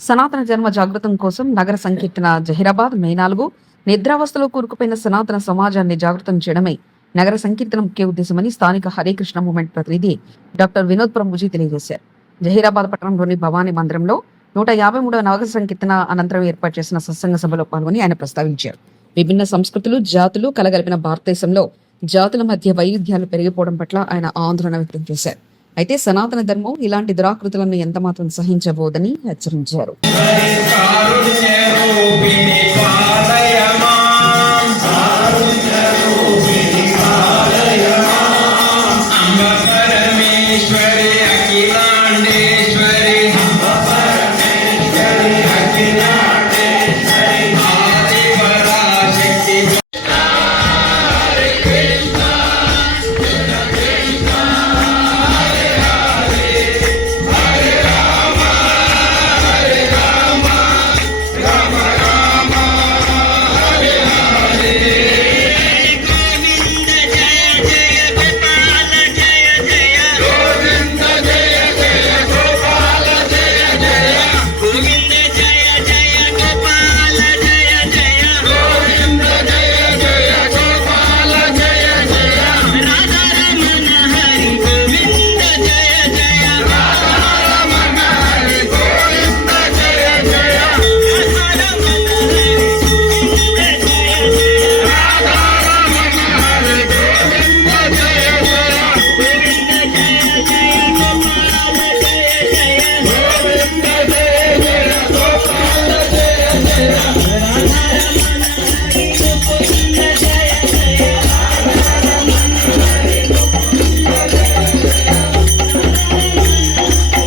సనాతన జన్మ జాగృతం కోసం నగర సంకీర్తన జహీరాబాద్ మే 4 నిద్రావస్థలో కూరుకుపోయిన సనాతన సమాజాన్ని జాగృతం చేయడమే నగర సంకీర్తన ముఖ్య ఉద్దేశమని స్థానిక హరికృష్ణ మూవ్మెంట్ ప్రతినిధి డాక్టర్ వినోద్ ప్రభుజీ తెలియజేశారు. జహీరాబాద్ పట్టణంలోని భవానీ మందిరంలో 153వ నగర సంకీర్తన అనంతరం ఏర్పాటు చేసిన సత్సంగ సభలో పాల్గొని ఆయన ప్రస్తావించారు. విభిన్న సంస్కృతులు, జాతులు కలగలిపిన భారతదేశంలో జాతుల మధ్య వైవిధ్యాలు పెరిగిపోవడం పట్ల ఆయన ఆందోళన వ్యక్తం చేశారు. అయితే సనాతన ధర్మం ఇలాంటి దురాకృతులను ఎంతమాత్రం సహించబోదని హెచ్చరించారు.